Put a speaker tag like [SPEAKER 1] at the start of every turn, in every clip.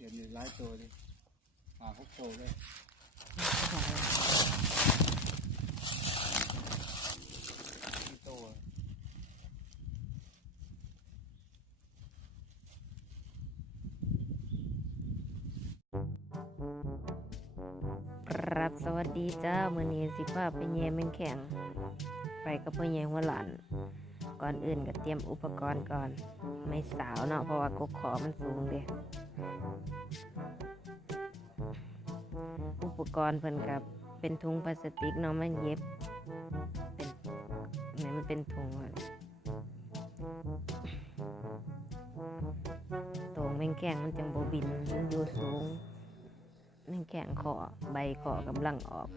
[SPEAKER 1] เห็นหลายตัวเลยหาหกตัวเลยตัว
[SPEAKER 2] ครับสวัสดีจ้ามือนี้สิพาไปแย่แมงแข็ง ไปกับพ่อแย่หัวหลานก่อนอื่นก็เตรียมอุปกรณ์ก่อน ไม่สาวเนาะเพราะว่ากกขอมันสูงเด้ อุปกรณ์เพิ่นกับเป็นถุงพลาสติกเนาะมันเย็บ เป็นไหนมันเป็นถุงอะตรงแมงแข็งมันจังบบินมันอยู่สูงแม่งแข็งขอใบขอกำลังออก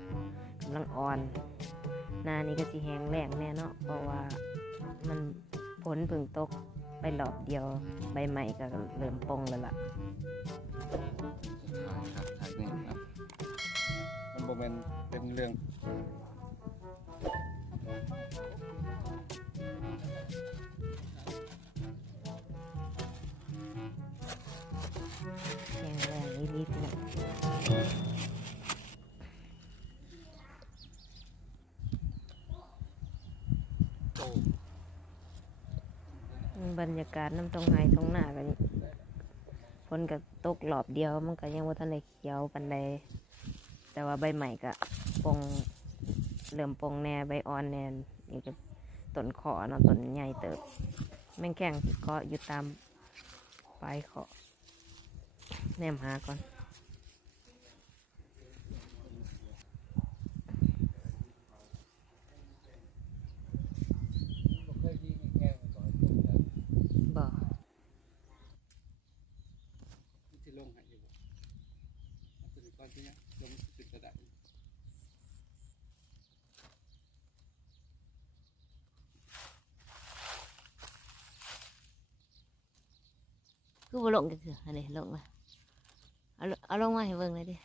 [SPEAKER 2] กำลังอ่อนหนานี้ก็สิแห้งแรงแน่เนาะเพราะว่ามันฝนเพึ่งตก ไปรอบเดียวใบใหม่ก็เริ่มปงแล้วล่ะ
[SPEAKER 1] ถ่ายครับถ่ายนี่ครับมันบ่แม่นเป็นเรื่อง
[SPEAKER 2] แห้งแรงนิดๆนะ บรรยากาศน้ำตรงไห้ตรงหน้ากันฝนกับตกหลอบเดียวมันก็ยังว่าทันได้เขียวปันใดแต่ว่าใบใหม่ก็ปงเหลื่อมปงแน่ใบอ่อนแน่นี่ก็ต้นขอเนาะต้นใหญ่เติบแมงแข้งก็อยู่ตามปลายขอแนมหาก่อน
[SPEAKER 1] บ่เคยยิงแง่มาก่อนมัน
[SPEAKER 2] บ่
[SPEAKER 1] สิลงให้อยู่บ่เอาตัวนี้ก่อนสิเนี่ยลงสิกระดาษ
[SPEAKER 2] คือบ่ลงกันเถอะอันนี้ลงมาเอาลงเอาลงมาให้เบิ่งเลยดิ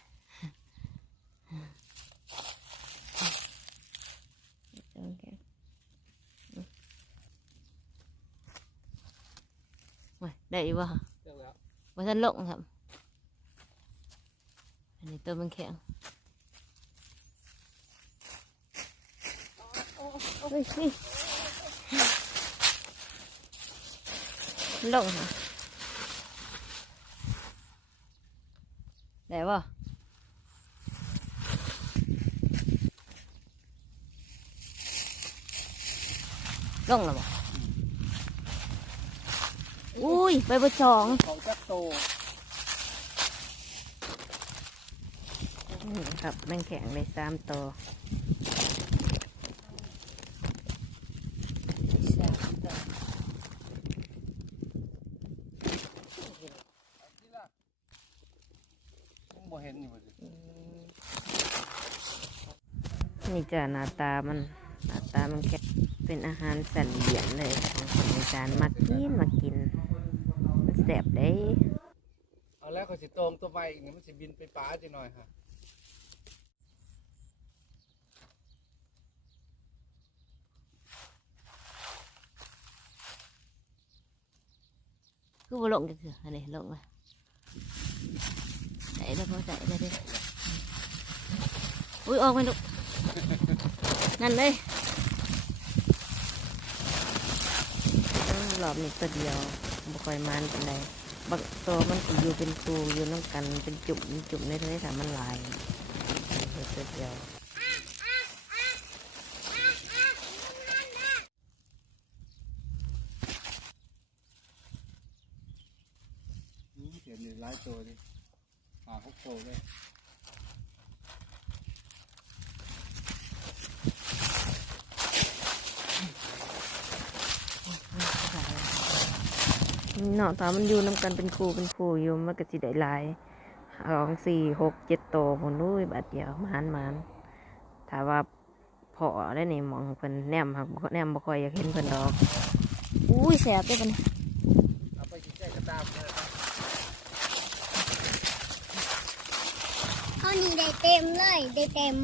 [SPEAKER 2] แมงแข้งอืมโอ้ย ได้อีกบ่
[SPEAKER 1] เจ้าแล้ว
[SPEAKER 2] ว่าท่านลงครับอันนี้ตัวมันแข็งเฮ้ยนี่ลงค่ะได้ป่ะลงแล้วบ่อุ้ยไปบนสอง
[SPEAKER 1] ของจักโต
[SPEAKER 2] นี่ครับแมงแข็งเลยสามตัว
[SPEAKER 1] นี่ล่ะมึงบ่เห็นอยู่บ่สิ
[SPEAKER 2] นี่จะหน้าตามันหน้าตามันแค่เป็นอาหารสันเหยียนเลยของคนอีสานมากินมากินมันแสบได้
[SPEAKER 1] เอาแล้วเขาสิตรงตัวใหม่อีกนี่มันสิบินไปป่าจังหน่อยฮะ
[SPEAKER 2] คือบ่ลงกันเถอะอันนี้ลงมาใส่แล้วพอใส่แล้ นั่นเลยเออรอบนี้ตัวเดียวบ่ค่อยมันเป็นไรบางตัวมันก็อยู่เป็นตูอยู่น้ำกันเป็นจุ่มจุ่มในทะเลสาบมันหลายเออตัวเดียว
[SPEAKER 1] อืมเห็นอยู่หลายตัวเลยหาหกตัวเลย
[SPEAKER 2] เนาะถ้ามันอยู่น้ำกันเป็นครูเป็นครูอยู่มันก็สิได้หลายสองสี่หกเจ็ดโตวผมนู้ยบาดเดียวมานมานถ้าว่าพอได้นี่หมองเพิ่นแนมครับแนมบ่ค่อยอยากเห็นเพิ่นดอกอุ้ยแสบได้ปะเนี่ย
[SPEAKER 1] เอาไปกินแก้กระตามเลย
[SPEAKER 3] ข้อนี้ได้เต็มเลยได้เต็ม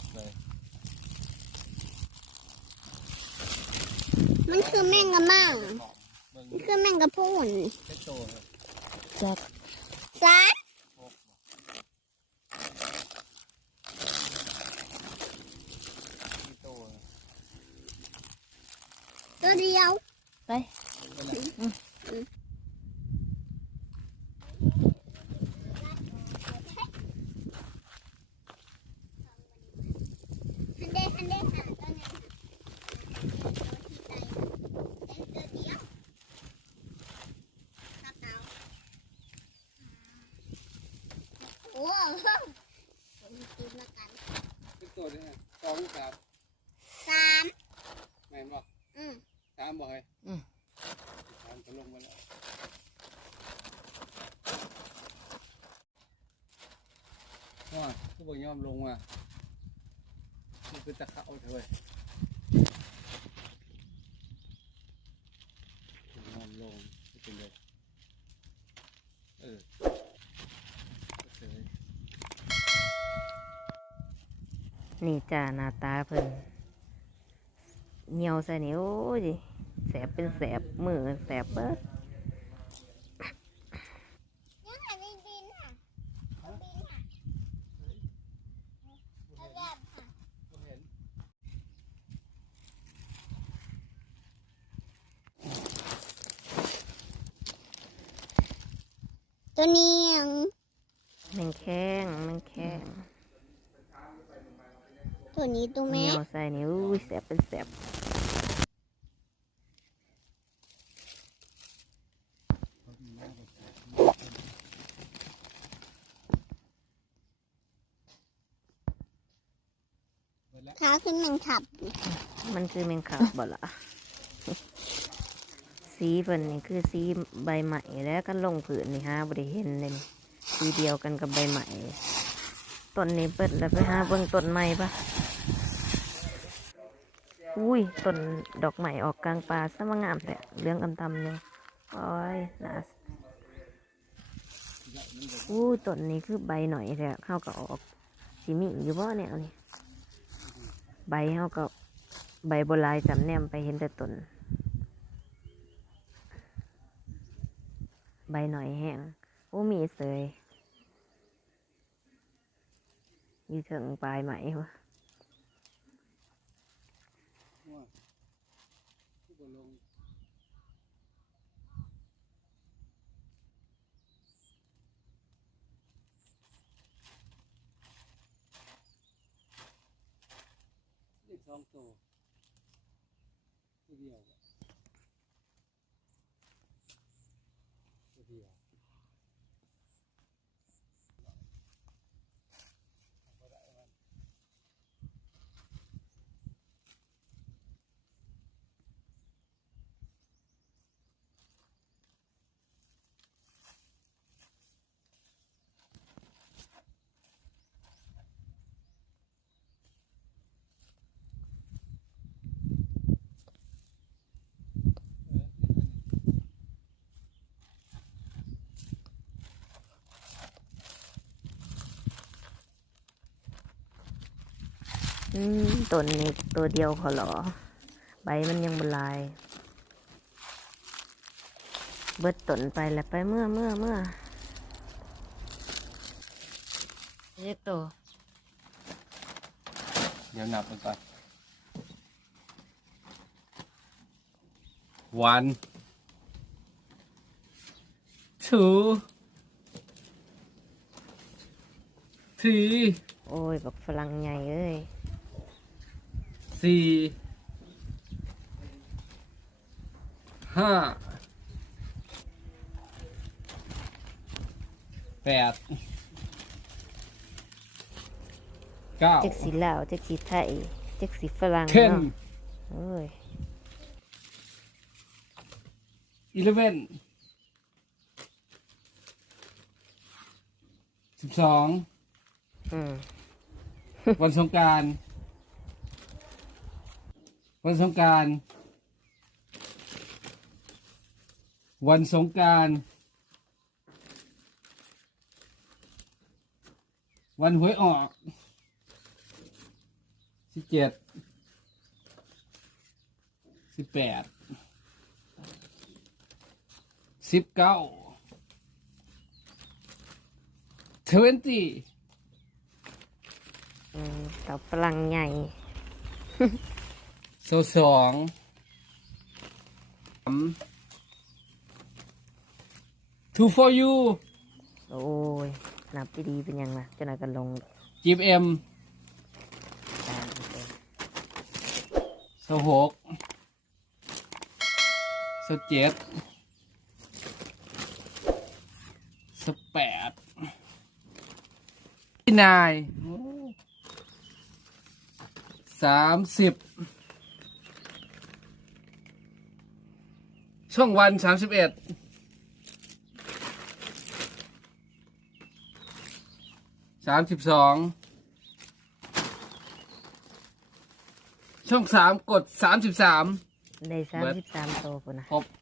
[SPEAKER 1] บเลย
[SPEAKER 3] มันคือแมงกะมังมันคือแมงกะพรุน
[SPEAKER 1] แค่โตเลย
[SPEAKER 2] จั
[SPEAKER 3] ด
[SPEAKER 1] จัดตั
[SPEAKER 3] วเดียว
[SPEAKER 2] ไป
[SPEAKER 3] ว่าผู้
[SPEAKER 1] บ่ย
[SPEAKER 2] อม
[SPEAKER 1] ลงมามันเป็นตะเขาเถอะเว้ยยอมลงเป็นไรเออ
[SPEAKER 2] นี่จ้าหน้าตาเพิ่นเหนียวใส่นี่โอ้ยแสบเป็นแสบมือแสบเบิด
[SPEAKER 3] ยังไงในดินค่ะเอาดินค่ะเอาแบบค่ะ
[SPEAKER 1] บ่เห็น
[SPEAKER 3] ตัวนี้ยัง
[SPEAKER 2] แมงแข้งแมงแข้ง
[SPEAKER 3] ตัวนี้ตัว
[SPEAKER 2] เห
[SPEAKER 3] แม่
[SPEAKER 2] นียวใส่นี่โอ้ยแสบเป็นแสบ
[SPEAKER 1] เบิดแล้ว
[SPEAKER 3] ขาขึ้นแมงขับ
[SPEAKER 2] มันคือแมงขับบ่ล่ะ สีเพิ่นนี่คือสีใบใหม่แล้วก็ลงผืนนี่ฮะบริเห็นเลยสีเดียวกันกับใบใหม่ต้นนี้เปิดแล้วไปหาเบิ่งต้นใหม่ปะอุ้ยต้นดอกใหม่ออกกลางป่าสมงามแต่เรื่องอำตำเลยโอ้ยน่าอู้ต้นนี้คือใบหน่อยแท้เข้าก็ออกสีมีอยู่บ่เนี่ยนี่ใบเข้าก็ใบโบราณจำแนมไปเห็นแต่ต้น ใบหน่อยแห้งโอ้มีเสยอยู่ถึงปลายไหมวะ
[SPEAKER 1] ว่าผู้บ่ลงได้สองตัวตัวเดียวเอาบ่ได้มัน เออนี่อันนี้
[SPEAKER 2] อืมต้นนี้ตัวเดียวเขาเหรอ ใบมันยังบลาย เบิดต้นไปแล้วไปเมื่อเมื่อเมื่อเรียกตัว
[SPEAKER 1] เดี๋ยวนับมันก่อน one two three
[SPEAKER 2] โอ้ยบักฝรั่งใหญ่เอ้ย
[SPEAKER 1] สี่ห้าแปดเก้า
[SPEAKER 2] เจ็กสีลาวเจ็กสีไทยเจ็กสีฝรั่ง
[SPEAKER 1] ten
[SPEAKER 2] เนาะโอ้ย
[SPEAKER 1] eleven สิบสอง
[SPEAKER 2] อืม
[SPEAKER 1] วันสงกราร วันสงการ วันสงการ วันหวยออกสิบเจ็ดสิบแปดสิบเก้าทเวนตี้
[SPEAKER 2] อืมเต่าฝรั่งใหญ่
[SPEAKER 1] โซสองสาม two for you
[SPEAKER 2] โอ้ยนับดีๆเป็นยังไงจะนายกันลง
[SPEAKER 1] จีบเอ็ม
[SPEAKER 2] ตามไป
[SPEAKER 1] โซหกโซเจ็ดโซแปดนายสามสิบ ช่องวันสามสิบเอ็ดสามสิบสองช่องสามกดสามสิบสาม
[SPEAKER 2] ได้สามสิบสามโตปุ่นนะ
[SPEAKER 1] ครบ